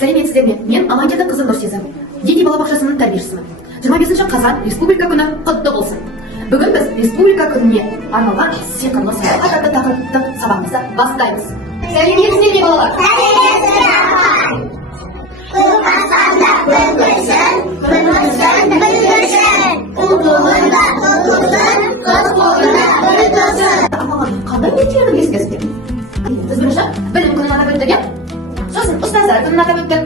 Сәлеметсіздер ме? Мен Амангелді қызы Нұрсезім. Дети балабақшасының тәрбиешісімін. 25 қазан Республика күні құтты болсын. Бүгін біз Республика күніне арналған сиқырлы саяхат атты тақырыптық сабағымызды бастаймыз. Сәлеметсіздер ме балалар? Сәлеметсіздер апай. Күн аспанда бүлгүлсін, бүлгүлсін, бүлгүлсін. Ұлтуғында ұлтуғын, қыз қолында ұлтуғын. Апаға қандай ниеттерді білесіздер? Біз бірінші білім күнін атап өттік, иә? Сосын ұстаздар күнін атап өттік.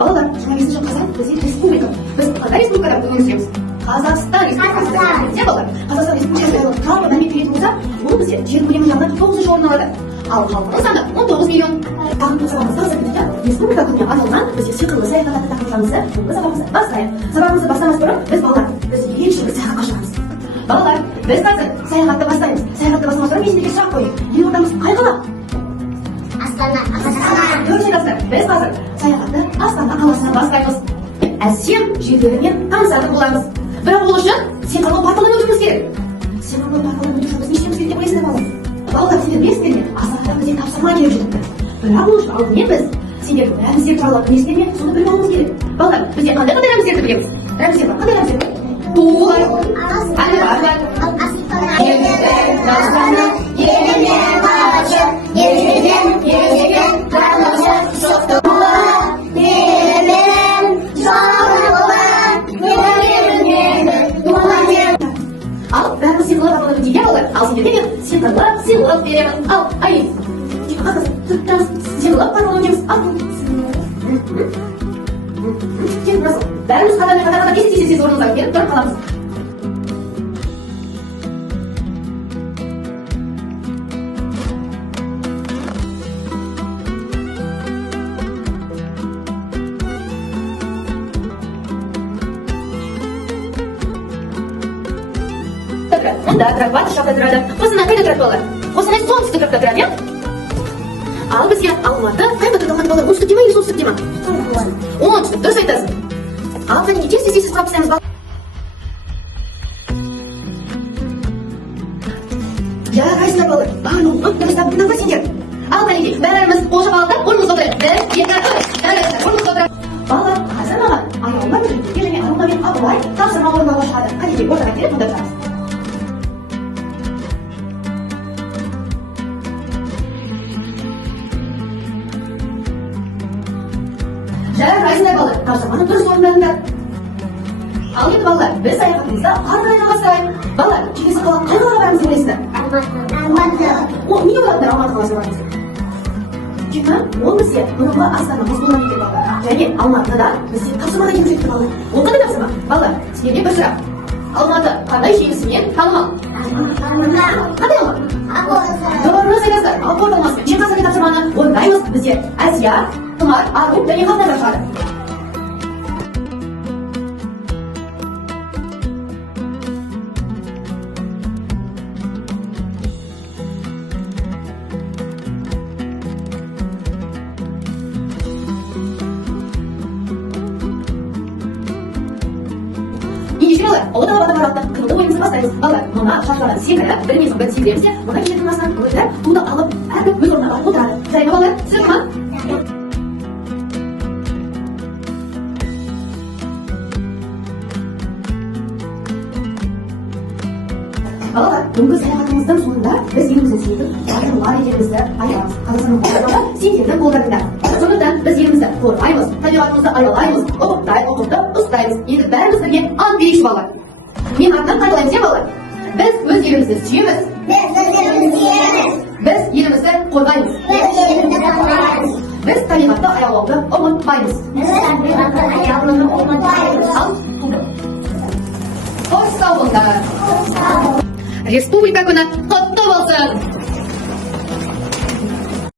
Балалар, 25 қазан бізде республика. Біз қандай республикада өмір сүреміз? Қазақстан Республикасында. Иә балалар? Қазақстан Республикасында жалпы мәлімет беретін болса, ол бізде жер көлемі жағынан 9-шы орын алады. Ал халқының саны 19 миллион. Тағылымды сабағымызды қызметінде республика күніне арналған бізде сиқырлы саяхат атты тақырыптарымызды бүгінгі сабағымызды бастайық. Сабағымызды бастамас бұрын біз балалар, біз ең шыңғы саяхатқа шығамыз. Балалар, біз қазір саяхатты бастаймыз. Саяхатты бастамас бұрын есіңізге сұрақ қойайық. Елордамыз қай қала? Астана. Дұрыс айтасыздар. Біз қазір саяхатты Астана қаласынан бастаймыз. Әсем жерлерімен танысатын боламыз. Бірақ ол үшін сиқырлы порталдан өтуіміз керек. Сиқырлы порталдан өту үшін біз не істеуіміз керек деп ойлайсыздар балалар? Балалар, сендер білесіздер ме? Астанадан бізде тапсырма келіп жүріпті. Бірақ ол үшін алдымен біз сендердің рәміздер туралы білесіздер ме? Соны біліп алуымыз керек. Балалар, бізде қандай рәміздерді білеміз? Рәміздер бар. Қандай рәміздер бар? Туғай, әлбар, Астана, еліме бағашы, елден, бағашы, соқты бола, елім, жауы бола, елім, туған. ал бәріміз сиқырлы порталдан өтейік, иә балалар? Ал сендерге мен сиқырлы сыйлық беремін. Ал, айын. Сиқырлы порталдан өтеміз. Ал. Кел, насыл. Бәріміз қатарына кесіп орнымызға келіп тұрып қаламыз. Мұнда тұрады, батыс жақта тұрады. Қостанай қайда тұрады балалар? Қостанай солтүстік жақта тұрады, иә? Ал бізге Алматы қайда тұрады балалар? Оңтүстікте ма или солтүстікте ма? Оңтүстік, дұрыс айтасың. Ал кәне тез сұрап тастаймыз балалар. Жарайсыздар балалар. Барлығын дұрыстап тыңдаңдар сендер. Ал кәне бәріміз қол шапалақтап орнымызға отырайық. 1, 2, 3. Жарайсыздар, орнымызға отырайық. Балалар, қазір маған аяулы мүмкіндікке және Арулла мен Абылай тапсырма орындауға шығады. Кәне ортаға келіп мұнда тұрамыз. Жарайсыздар балалар, тапсырманы дұрыс орындадыңдар. Ал енді балалар, біз саяхатымызды ары қарай жалғастырайық. Балалар, келесі қала қай қалаға барамыз деп ойлайсыздар? Алматы. О, неге олардар Алматы қаласына барамыз? Өйткені ол бізде бұрынғы Астанамыз болған екен балалар. Және Алматыда бізде тапсырмаға келіп жетті балалар. Ол қандай тапсырма? Балалар, сіздерге бір сұрақ. Алматы қандай жеңісімен танымал? Қандай Алматы? Дұрыс айтасыздар. Алпорт алмасымен жеңімпаздар тапсырманы орындаймыз. Бізде Әсия, Тұмар, Ару және Халтар шығады. Ендеше балалар, ұлы дала батырлары қимылды ойынымызды бастаймыз. Балалар, мына шашылардан секіріп, бірімен соң бірін секіреміз де, мына кешеннің астынан өтіп, туды алып, әркім өз орнына барып отырады. Жарай ма балалар? Сіз ма? Балалар, бүгінгі саяхатымыздың соңында біз еліміздің сүйетін батырлар екенімізді айтамыз. Қазақстанның болашағы сендердің қолдарыңда. Сондықтан біз елімізді қорғаймыз, табиғатымызды аялаймыз, ұқыпты ұстаймыз. Енді бәріміз бірге ант берейікші балалар. Мен аттан қайталаймыз, иә балалар? Біз өз елімізді сүйеміз. Біз елімізді қорғаймыз. Біз табиғатты аялауды ұмытпаймыз. Ал, қош сау болыңдар. Республика күні құтты болсын!